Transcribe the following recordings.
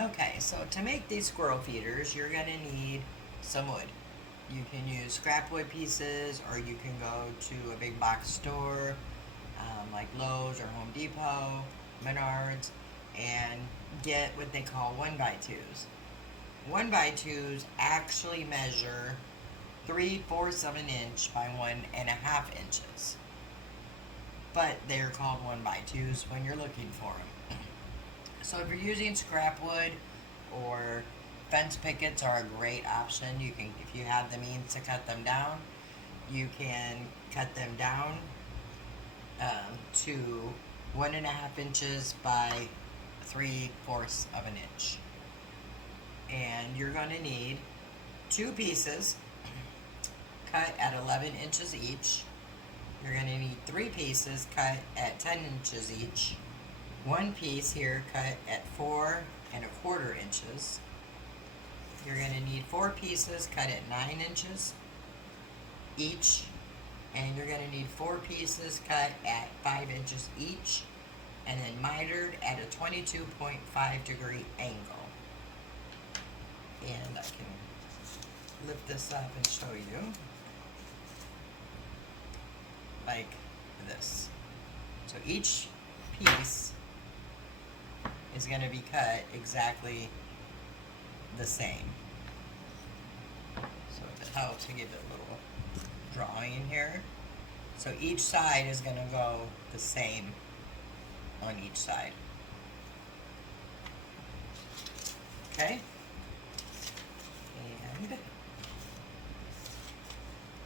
Okay, so to make these squirrel feeders, you're going to need some wood. You can use scrap wood pieces, or you can go to a big box store like Lowe's or Home Depot, Menards, and get what they call 1x2s. 1x2s actually measure 3/4 of an inch by 1.5 inches, but they're called 1x2s when you're looking for them. So if you're using scrap wood, or fence pickets are a great option. You can, if you have the means to cut them down, you can cut them down to 1.5 inches by 3/4 of an inch. And you're going to need two pieces cut at 11 inches each. You're going to need three pieces cut at 10 inches each. One piece here cut at 4.25 inches. You're going to need four pieces cut at 9 inches each. And you're going to need four pieces cut at 5 inches each. And then mitered at a 22.5-degree angle. And I can lift this up and show you. Like this. So each piece is going to be cut exactly the same. So it helps to give it a little drawing here. So each side is going to go the same on each side. Okay? And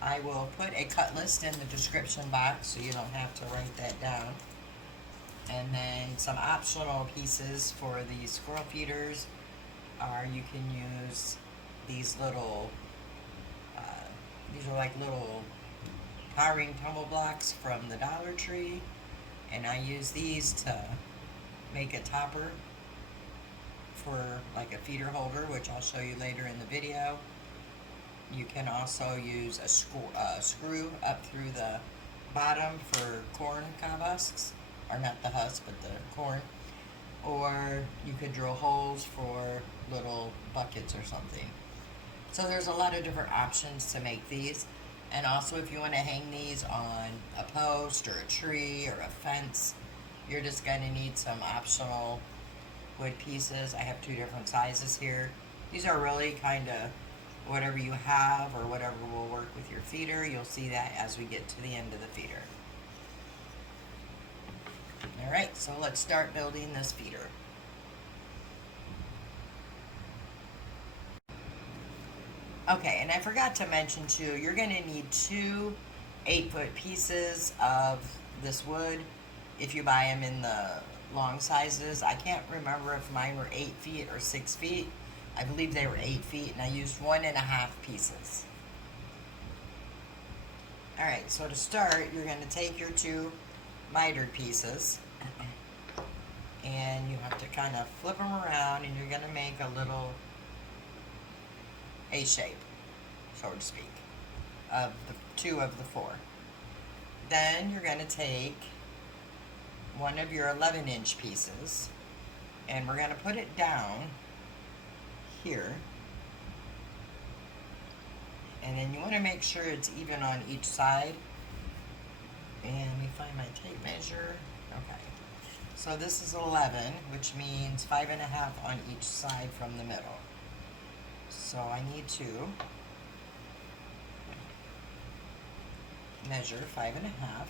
I will put a cut list in the description box so you don't have to write that down. And then some optional pieces for the squirrel feeders are, you can use these little, these are like little powering tumble blocks from the Dollar Tree. And I use these to make a topper for like a feeder holder, which I'll show you later in the video. You can also use a screw up through the bottom for corn cob husks, or not the husk, but the corn. Or you could drill holes for little buckets or something. So there's a lot of different options to make these. And also, if you want to hang these on a post or a tree or a fence, you're just going to need some optional wood pieces. I have two different sizes here. These are really kind of whatever you have or whatever will work with your feeder. You'll see that as we get to the end of the feeder. Alright, so let's start building this feeder. Okay, and I forgot to mention too, you're going to need two 8-foot pieces of this wood if you buy them in the long sizes. I can't remember if mine were 8 feet or 6 feet. I believe they were 8 feet, and I used 1.5 pieces. Alright, so to start, you're going to take your two mitered pieces, and you have to kind of flip them around, and you're going to make a little A shape, so to speak, of the two of the four. Then you're going to take one of your 11-inch pieces, and we're going to put it down here. And then you want to make sure it's even on each side. And let me find my tape measure. Okay. So this is 11, which means 5.5 on each side from the middle. So I need to measure 5.5.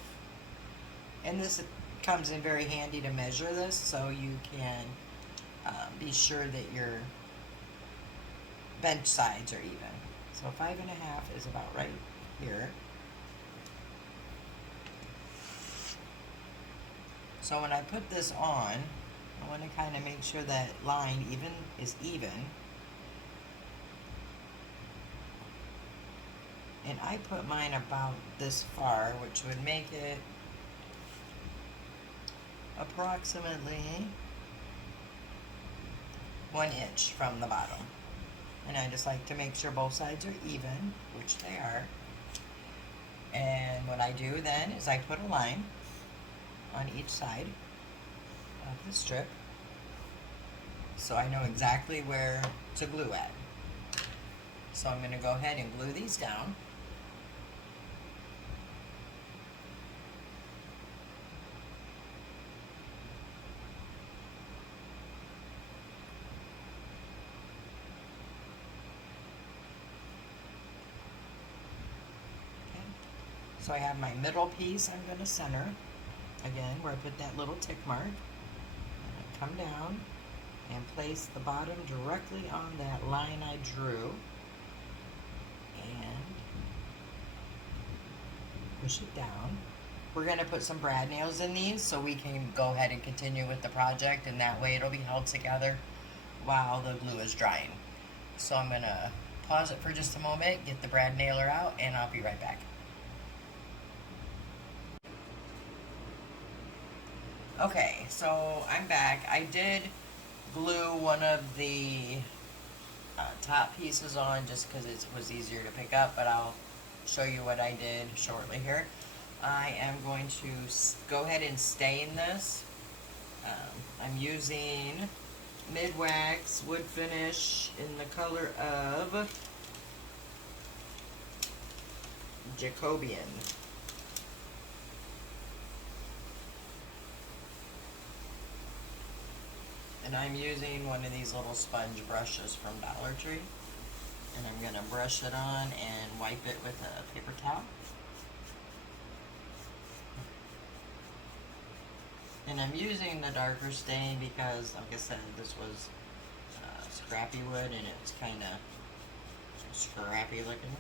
And this comes in very handy to measure this, so you can be sure that your bench sides are even. So 5.5 is about right here. So when I put this on, I want to kind of make sure that line is even. And I put mine about this far, which would make it approximately 1 inch from the bottom. And I just like to make sure both sides are even, which they are. And what I do then is I put a line on each side of the strip, so I know exactly where to glue at. So I'm going to go ahead and glue these down. Okay. So I have my middle piece I'm going to center, again, where I put that little tick mark. And come down and place the bottom directly on that line I drew. And push it down. We're going to put some brad nails in these so we can go ahead and continue with the project, and that way it'll be held together while the glue is drying. So I'm going to pause it for just a moment, get the brad nailer out, and I'll be right back. Okay, so I'm back. I did glue one of the top pieces on just because it was easier to pick up, but I'll show you what I did shortly here. I am going to go ahead and stain this. I'm using mid-wax wood finish in the color of Jacobian. And I'm using one of these little sponge brushes from Dollar Tree. And I'm going to brush it on and wipe it with a paper towel. And I'm using the darker stain because, like I said, this was scrappy wood and it's kind of scrappy looking.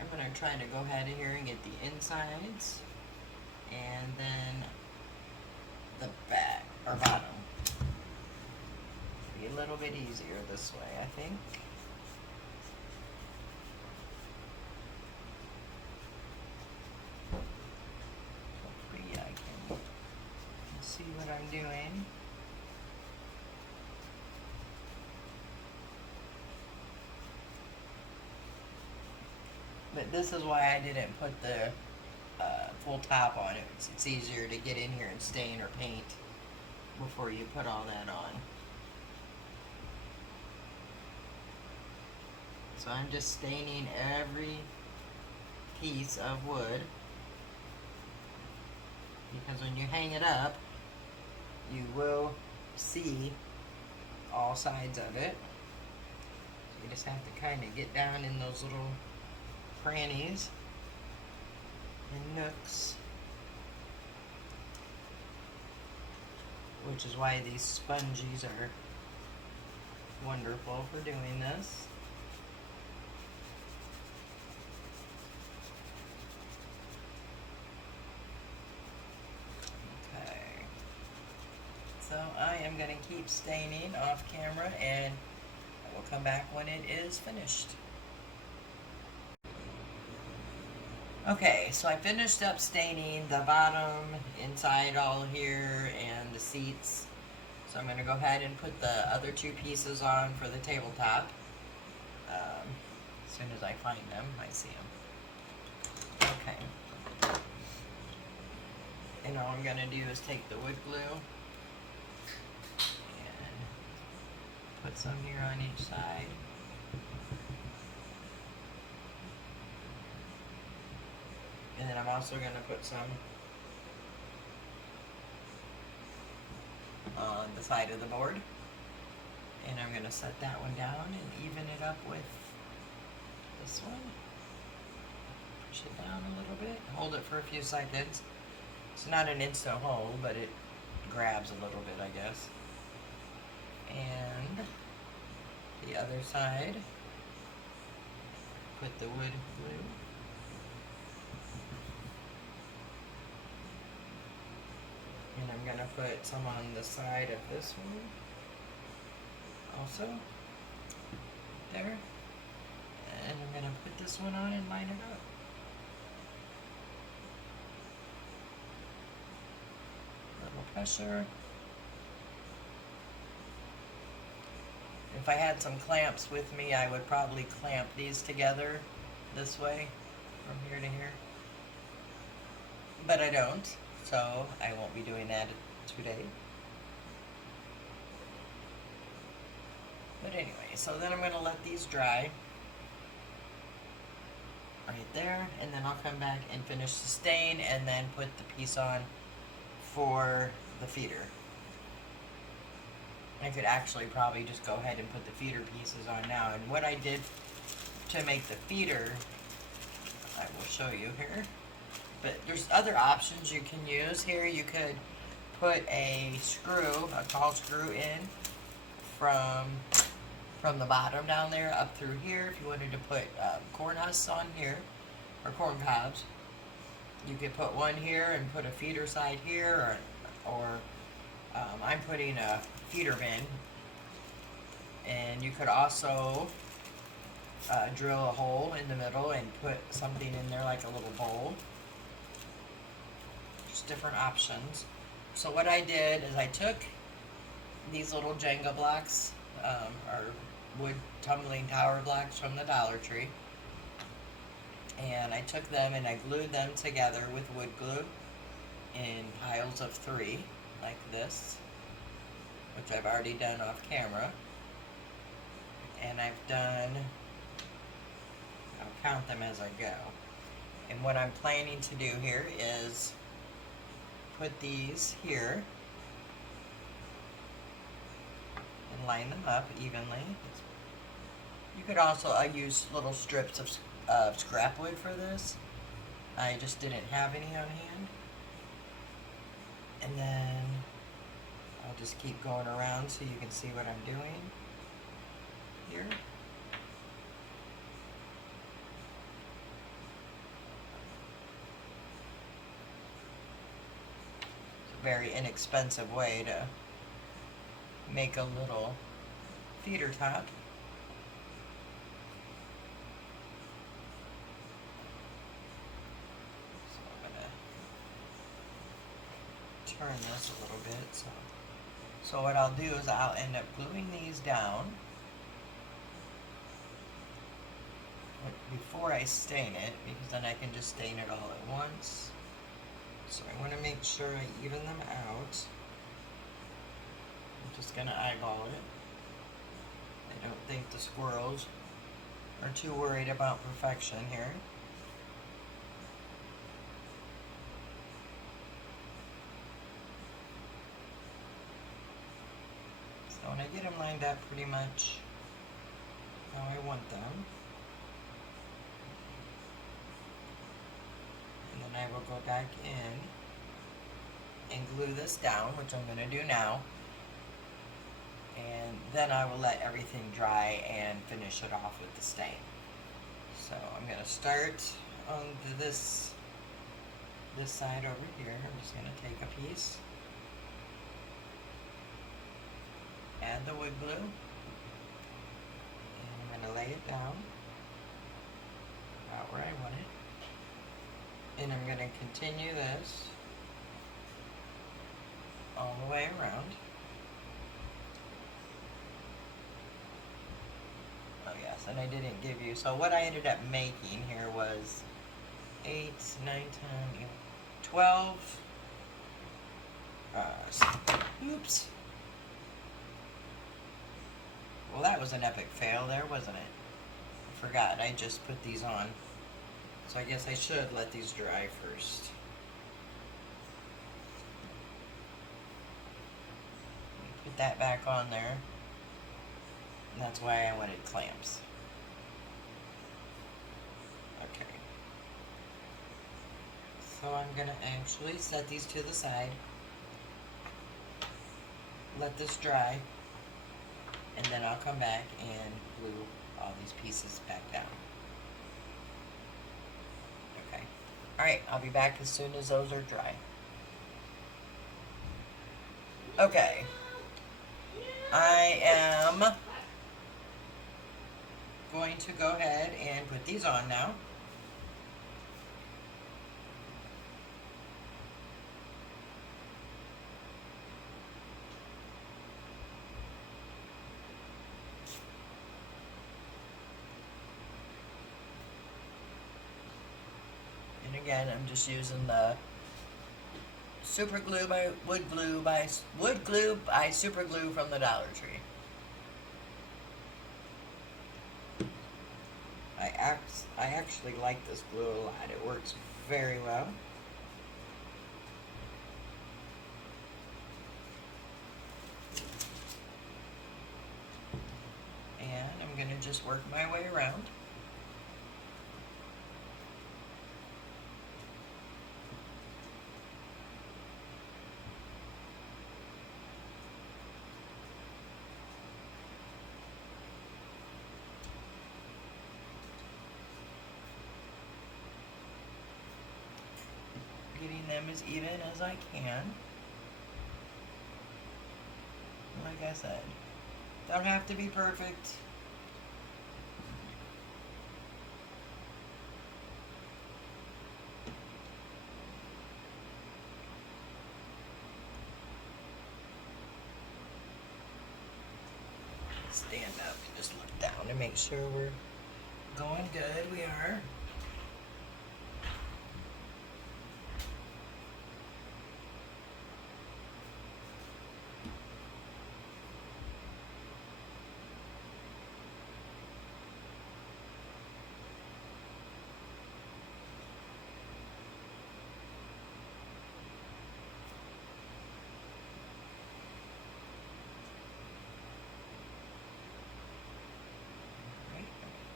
I'm going to try to go ahead here and get the insides and then the back or bottom. Be a little bit easier this way, I think. Hopefully I can see what I'm doing. But this is why I didn't put the full top on it. It's easier to get in here and stain or paint before you put all that on. So I'm just staining every piece of wood, because when you hang it up, you will see all sides of it. So you just have to kind of get down in those little crannies and nooks, which is why these sponges are wonderful for doing this. Okay, so I am going to keep staining off camera and I will come back when it is finished. Okay, so I finished up staining the bottom, inside all here, and the seats. So I'm going to go ahead and put the other two pieces on for the tabletop. As soon as I find them, I see them. Okay. And all I'm going to do is take the wood glue and put some here on each side. And then I'm also going to put some on the side of the board. And I'm going to set that one down and even it up with this one. Push it down a little bit. Hold it for a few seconds. It's not an instant hold, but it grabs a little bit, I guess. And the other side, put the wood glue. And I'm going to put some on the side of this one also, there. And I'm going to put this one on and line it up. pressure. If I had some clamps with me, I would probably clamp these together this way from here to here. But I don't, so I won't be doing that today. But anyway, so then I'm going to let these dry right there, and then I'll come back and finish the stain and then put the piece on for the feeder. I could actually probably just go ahead and put the feeder pieces on now. And what I did to make the feeder, I will show you here. But there's other options you can use here. You could put a screw, a tall screw in from the bottom down there up through here. If you wanted to put corn husks on here, or corn cobs, you could put one here and put a feeder side here, or I'm putting a feeder bin. And you could also drill a hole in the middle and put something in there like a little bowl. Just different options. So what I did is I took these little Jenga blocks, or wood tumbling tower blocks from the Dollar Tree, and I took them and I glued them together with wood glue in piles of 3 like this, which I've already done off camera. And I've done, I'll count them as I go. And what I'm planning to do here is put these here and line them up evenly. You could also use little strips of scrap wood for this. I just didn't have any on hand. And then I'll just keep going around so you can see what I'm doing here. It's a very inexpensive way to make a little feeder top. So I'm going to turn this a little bit. So what I'll do is I'll end up gluing these down before I stain it, because then I can just stain it all at once. So I want to make sure I even them out. I'm just going to eyeball it. I don't think the squirrels are too worried about perfection here. So when I get them lined up pretty much how I want them, and then I will go back in and glue this down, which I'm going to do now. And then I will let everything dry and finish it off with the stain. So I'm going to start on this side over here. I'm just going to take a piece, add the wood glue, and I'm going to lay it down about where I want it. And I'm going to continue this all the way around. Oh yes, and I didn't give you, so what I ended up making here was 8, 9, 10, 12, oops. Well, that was an epic fail there, wasn't it? I forgot, I just put these on. So I guess I should let these dry first. Put that back on there. And that's why I wanted clamps. Okay. So I'm going to actually set these to the side. Let this dry. And then I'll come back and glue all these pieces back down. Okay. Alright, I'll be back as soon as those are dry. Okay. I am going to go ahead and put these on now. And again, I'm just using the super glue by wood glue by super glue from the Dollar Tree. I actually like this glue a lot. It works very well. And I'm going to just work my way around. Getting them as even as I can. Like I said, don't have to be perfect. Stand up and just look down to make sure we're going good. We are.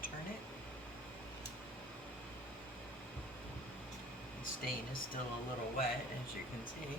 Turn it. The stain is still a little wet, as you can see.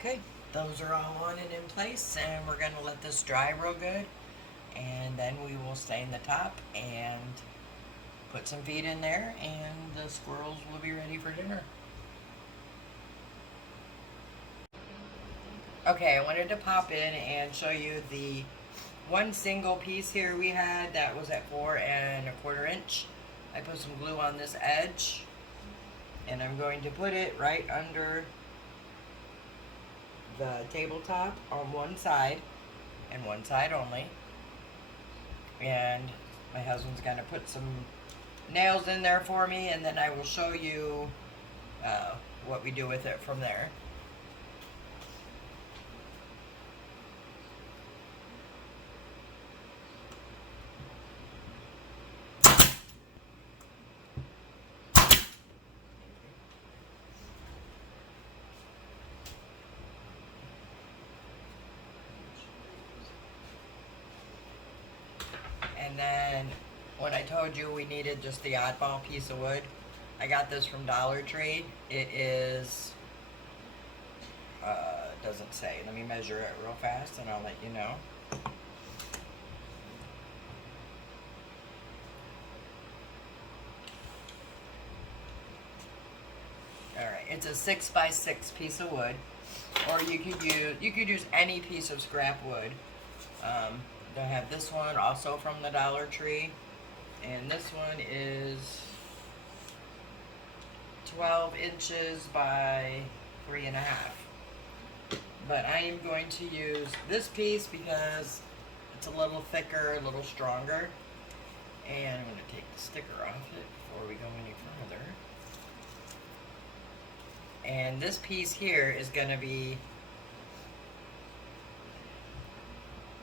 Okay, those are all on and in place, and we're going to let this dry real good, and then we will stain the top and put some feed in there, and the squirrels will be ready for dinner. Okay, I wanted to pop in and show you the one single piece here we had that was at 4¼ inch. I put some glue on this edge, and I'm going to put it right under the tabletop on one side and one side only. And my husband's gonna put some nails in there for me, and then I will show you what we do with it from there. And then when I told you we needed just the oddball piece of wood, I got this from Dollar Tree. It is, doesn't say. Let me measure it real fast and I'll let you know. Alright, it's a 6x6 piece of wood. Or you could use any piece of scrap wood. I have this one also from the Dollar Tree, and this one is 12 inches by 3½. But I am going to use this piece because it's a little thicker, a little stronger, sticker off it before we go any further. And this piece here is going to be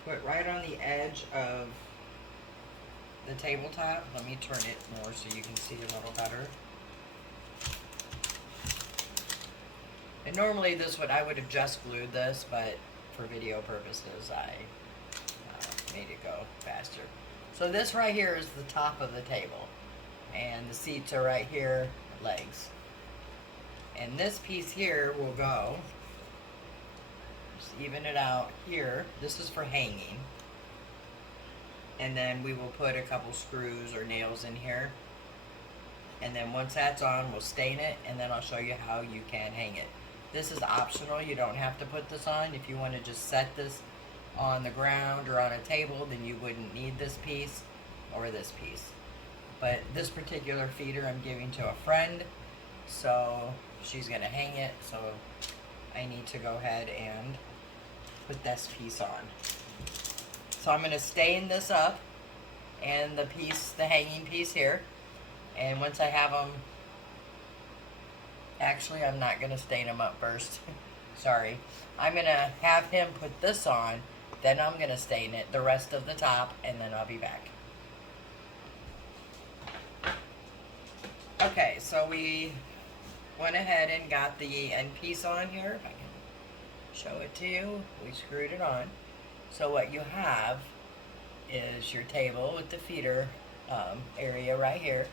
put right on the edge of the tabletop. Let me turn it more so you can see a little better. And normally I would have just glued this, but for video purposes I made it go faster. So this right here is the top of the table, and the seats are right here, legs. And this piece here will go, just even it out here. This is for hanging. And then we will put a couple screws or nails in here. And then once that's on, we'll stain it, and then I'll show you how you can hang it. This is optional. You don't have to put this on. If you want to just set this on the ground or on a table, then you wouldn't need this piece or this piece. But this particular feeder I'm giving to a friend, so she's going to hang it, so I need to go ahead and put this piece on. So I'm going to stain this up and the hanging piece here, and once I have them, actually I'm not going to stain them up first. Sorry. I'm going to have him put this on, then I'm going to stain it, the rest of the top, and then I'll be back. Okay, so we went ahead and got the end piece on here. If I can show it to you, we screwed it on. So what you have is your table with the feeder area right here,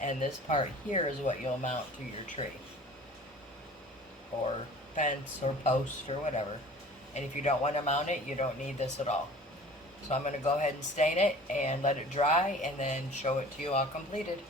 and this part here is what you'll mount to your tree or fence or post or whatever. And if you don't want to mount it, you don't need this at all. So I'm going to go ahead and stain it and let it dry and then show it to you all completed.